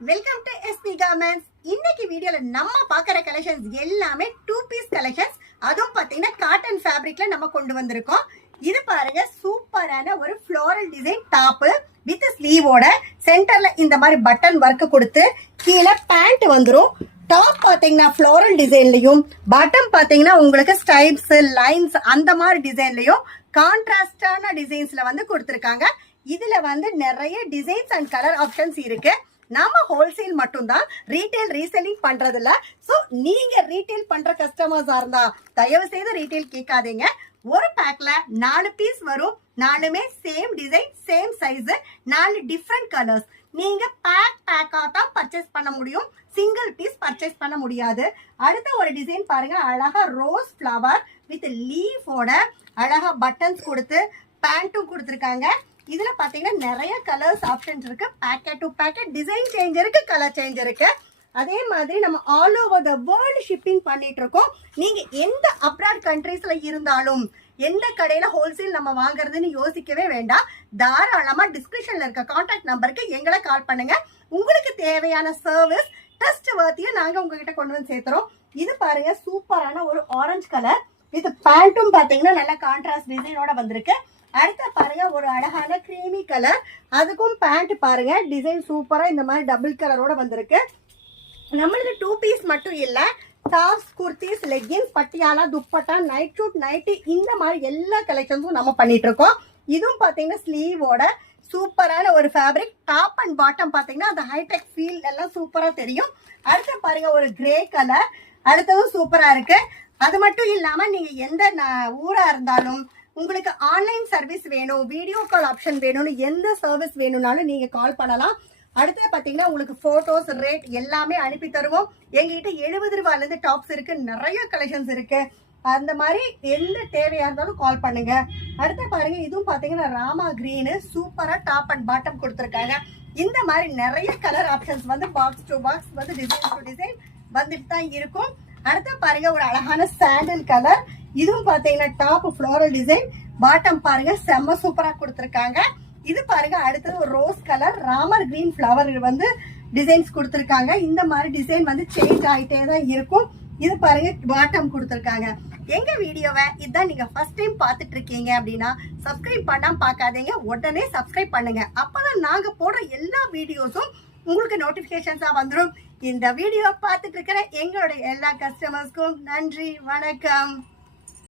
Welcome to SP garments. இன்னைக்கு வீடியோல நம்ம பார்க்குற கலெக்ஷன்ஸ் எல்லாமே 2 பீஸ் கலெக்ஷன்ஸ். அதுவும் பார்த்தீங்கன்னா காட்டன் ஃபேப்ரிக்ல நம்ம கொண்டு வந்திருக்கோம். இது பாருங்க, சூப்பரான ஒரு ஃப்ளோரல் டிசைன் டாப்பு வித் ஸ்லீவோட சென்டர்ல இந்த மாதிரி பட்டன் ஒர்க் கொடுத்து கீழே பேண்ட் வந்துடும். டாப் பாத்தீங்கன்னா ஃப்ளோரல் டிசைன்லயும், பாட்டம் பாத்தீங்கன்னா உங்களுக்கு ஸ்டைப்ஸ் லைன்ஸ் அந்த மாதிரி டிசைன்லயும் கான்ட்ராஸ்டான டிசைன்ஸ்ல வந்து கொடுத்துருக்காங்க. இதுல வந்து நிறைய டிசைன்ஸ் அண்ட் கலர் ஆப்ஷன்ஸ் இருக்கு. நாம ஹோல்சேல் மட்டும் தான், ரீட்டைல் ரீசெல்லிங் பண்றது இல்ல. சோ நீங்க ரீட்டைல் பண்ற கஸ்டமர்ஸா இருந்தா தயவு செய்து ரீட்டைல் கேட்காதீங்க. ஒரு பேக்ல 4 பீஸ் வரும். 4மே same design, same size, 4 different colours. நீங்க பேக்கா தான் பர்ச்சேஸ் பண்ண முடியும், சிங்கிள் பீஸ் பர்ச்சேஸ் பண்ண முடியாது. அடுத்த ஒரு டிசைன் பாருங்க, அழகா ரோஸ் ஃப்ளவர் வித் லீஃபோட அழகா பட்டன்ஸ் கொடுத்து பேண்ட்டும் கொடுத்துருக்காங்க. இதுல பாத்தீங்கன்னா நிறைய கலர்ஸ் ஆப்ஷன்ஸ் இருக்கு. Packet to packet design change இருக்கு, கலர் சேஞ்ச் இருக்கு. அதே மாதிரி நம்ம all over the world shipping பண்ணிட்டு இருக்கோம். நீங்க எந்த அப்ராட் கண்ட்ரீஸ்ல இருந்தாலும் எந்த கடையில ஹோல்சேல் நம்ம வாங்குறதுன்னு யோசிக்கவே வேண்டாம். தாராளமா டிஸ்கிரிப்ஷன்ல இருக்க கான்டாக்ட் நம்பருக்கு எங்களை கால் பண்ணுங்க. உங்களுக்கு தேவையான சர்வீஸ் ட்ரஸ்ட் வர்த்தியா நாங்க உங்ககிட்ட கொண்டு வந்து சேர்த்துறோம். இது பாருங்க, சூப்பரான ஒரு ஆரஞ்சு கலர் வித் பேண்ட்டும் பாத்தீங்கன்னா நல்ல கான்ட்ராஸ்ட் டிசைனோட வந்திருக்கு. அடுத்த பாருங்க, ஒரு அழகான கிரீமி கலர், அதுக்கும் பேண்ட் பாருங்க டிசைன் சூப்பரா இந்த மாதிரி டபுள் கலரோட வந்திருக்கு. நம்மளுக்கு 2 பீஸ் மட்டும் இல்ல, tops, kurtis, leggings, Patiala, dupatta, night suit, nightie இந்த மாதிரி எல்லா கலெக்ஷன்ஸும் நம்ம பண்ணிட்டு இருக்கோம். இதுவும் பாத்தீங்கன்னா ஸ்லீவோட சூப்பரான ஒரு ஃபேப்ரிக். டாப் அண்ட் பாட்டம் பாத்தீங்கன்னா அந்த ஹைடெக் ஃபீல் எல்லாம் சூப்பரா தெரியும். அடுத்து பாருங்க, ஒரு கிரே கலர், அடுத்ததும் சூப்பரா இருக்கு. அது மட்டும் இல்லாம நீங்க எந்த ஊரா இருந்தாலும் உங்களுக்கு ஆன்லைன் சர்வீஸ் வேணும், வீடியோ கால் ஆப்ஷன் வேணும்னு எந்த சர்வீஸ் வேணும்னாலும் நீங்க கால் பண்ணலாம். அடுத்து பாத்தீங்கன்னா உங்களுக்கு போட்டோஸ், ரேட் எல்லாமே அனுப்பி தருவோம். எங்ககிட்ட 70 ரூபாயில இருந்து டாப்ஸ் இருக்கு, நிறைய கலெக்ஷன்ஸ் இருக்கு. அந்த மாதிரி எந்த தேவையா இருந்தாலும் கால் பண்ணுங்க. அடுத்து பாருங்க, இதுவும் பாத்தீங்கன்னா ராமா கிரீனு சூப்பரா டாப் அண்ட் பாட்டம் கொடுத்துருக்காங்க. இந்த மாதிரி நிறைய கலர் ஆப்ஷன்ஸ் வந்து பாக்ஸ் டு பாக்ஸ் வந்து டிசைன் டு டிசைன் வந்துட்டு தான் இருக்கும். அடுத்து பாருங்க, ஒரு அழகான சாண்டல் கலர், இதுவும் பாத்தீங்கன்னா டாப் ஃப்ளோரல் டிசைன், பாட்டம் பாருங்க செம்ம சூப்பரா கொடுத்துருக்காங்க. இது பாருங்க, அடுத்தது ஒரு rose colour Ramar green flower வந்து டிசைன்ஸ் கொடுத்துருக்காங்க. இந்த மாதிரி டிசைன் வந்து சேஞ்ச் ஆகிட்டே தான் இருக்கும். இது பாருங்க பாட்டம் கொடுத்துருக்காங்க. எங்க வீடியோவை இதான் நீங்க ஃபர்ஸ்ட் டைம் பார்த்துட்டு இருக்கீங்க அப்படின்னா சப்ஸ்கிரைப் பண்ணாம பார்க்காதீங்க, உடனே சப்ஸ்கிரைப் பண்ணுங்க. அப்பதான் நாங்க போடுற எல்லா வீடியோஸும் உங்களுக்கு நோட்டிபிகேஷன்ஸா வந்துடும். இந்த வீடியோ பார்த்துட்டு இருக்கிற எங்களுடைய எல்லா கஸ்டமர்ஸ்க்கும் நன்றி, வணக்கம்.